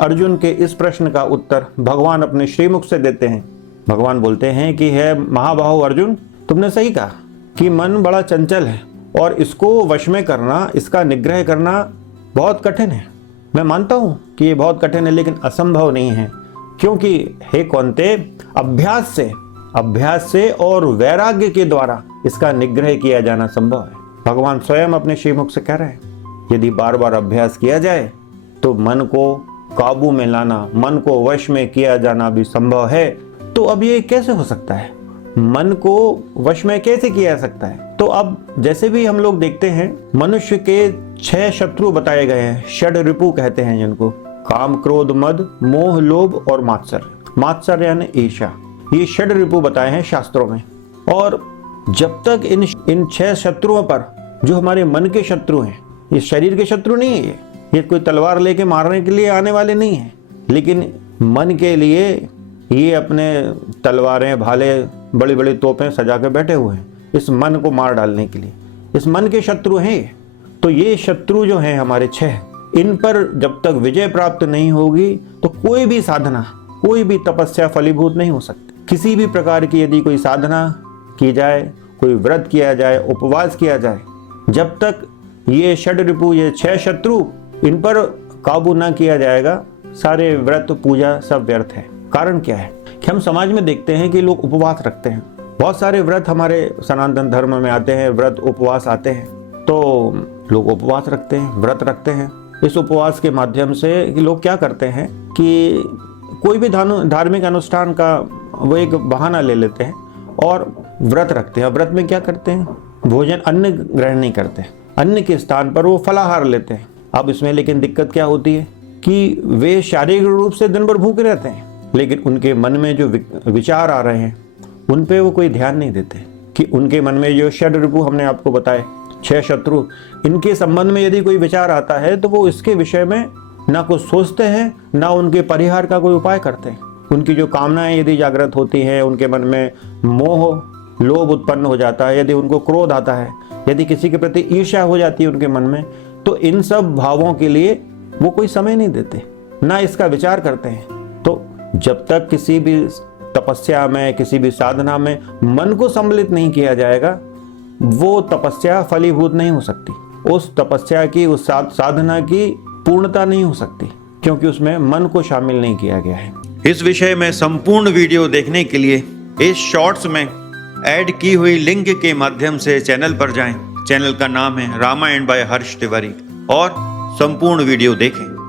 अर्जुन के इस प्रश्न का उत्तर भगवान अपने श्रीमुख से देते हैं। भगवान बोलते हैं कि हे महाबाहो अर्जुन, तुमने सही कहा कि मन बड़ा चंचल है और इसको वश में करना, इसका निग्रह करना बहुत कठिन है। मैं मानता हूँ कि ये बहुत कठिन है, लेकिन असंभव नहीं है, क्योंकि हे कौन्ते, अभ्यास से और वैराग्य के द्वारा इसका निग्रह किया जाना संभव है। भगवान स्वयं अपने श्रीमुख से कह रहे हैं, यदि बार बार अभ्यास किया जाए तो मन को काबू में लाना, मन को वश में किया जाना भी संभव है। तो अब ये कैसे हो सकता है? मन को वश में कैसे किया जा सकता है? तो अब जैसे भी हम लोग देखते हैं, मनुष्य के 6 शत्रु बताए गए हैं, षड रिपु कहते हैं जिनको, काम, क्रोध, मद, मोह, लोभ और मात्सर्य। मात्सर्य यानी ईर्ष्या। ये षड रिपु बताए हैं शास्त्रों में। और जब तक इन 6 शत्रुओं पर, जो हमारे मन के शत्रु हैं, ये शरीर के शत्रु नहीं है, ये कोई तलवार लेके मारने के लिए आने वाले नहीं है, लेकिन मन के लिए ये अपने तलवारें, भाले, बड़ी बड़ी तोपें सजा के बैठे हुए हैं इस मन को मार डालने के लिए। इस मन के शत्रु हैं ये। तो ये शत्रु जो हैं हमारे 6, इन पर जब तक विजय प्राप्त नहीं होगी तो कोई भी साधना, कोई भी तपस्या फलीभूत नहीं हो सकती। किसी भी प्रकार की यदि कोई साधना की जाए, कोई व्रत किया जाए, उपवास किया जाए, जब तक ये षड रिपु, ये 6 शत्रु, इन पर काबू ना किया जाएगा, सारे व्रत पूजा सब व्यर्थ है। कारण क्या है कि हम समाज में देखते हैं कि लोग उपवास रखते हैं। बहुत सारे व्रत हमारे सनातन धर्म में आते हैं, व्रत उपवास आते हैं, तो लोग उपवास रखते हैं, व्रत रखते हैं। इस उपवास के माध्यम से लोग क्या करते हैं कि कोई भी धार्मिक अनुष्ठान का वो एक बहाना ले लेते हैं और व्रत रखते हैं। व्रत में क्या करते हैं? भोजन, अन्न ग्रहण नहीं करते, अन्न के स्थान पर वो फलाहार लेते हैं। अब इसमें लेकिन दिक्कत क्या होती है कि वे शारीरिक रूप से दिन भर भूखे रहते हैं, लेकिन उनके मन में जो विचार आ रहे हैं उन पे वो कोई ध्यान नहीं देते कि उनके मन में जो षड रिपु हमने आपको बताए, 6 शत्रु, इनके संबंध में यदि कोई विचार आता है तो वो इसके विषय में ना कुछ सोचते हैं, ना उनके परिहार का कोई उपाय करते हैं। उनकी जो कामनाएं यदि जागृत होती हैं, उनके मन में मोह, लोभ उत्पन्न हो जाता है, यदि उनको क्रोध आता है, यदि किसी के प्रति ईर्ष्या हो जाती है उनके मन में, तो इन सब भावों के लिए वो कोई समय नहीं देते, ना इसका विचार करते हैं। तो जब तक किसी भी तपस्या में, किसी भी साधना में मन को सम्मिलित नहीं किया जाएगा, वो तपस्या फलीभूत नहीं हो सकती। उस तपस्या की, उस साधना की पूर्णता नहीं हो सकती, क्योंकि उसमें मन को शामिल नहीं किया गया है। इस विषय में संपूर्ण वीडियो देखने के लिए इस शॉर्ट्स में ऐड की हुई लिंक के माध्यम से चैनल पर जाएं। चैनल का नाम है रामायण बाय हर्ष तिवारी और संपूर्ण वीडियो देखें।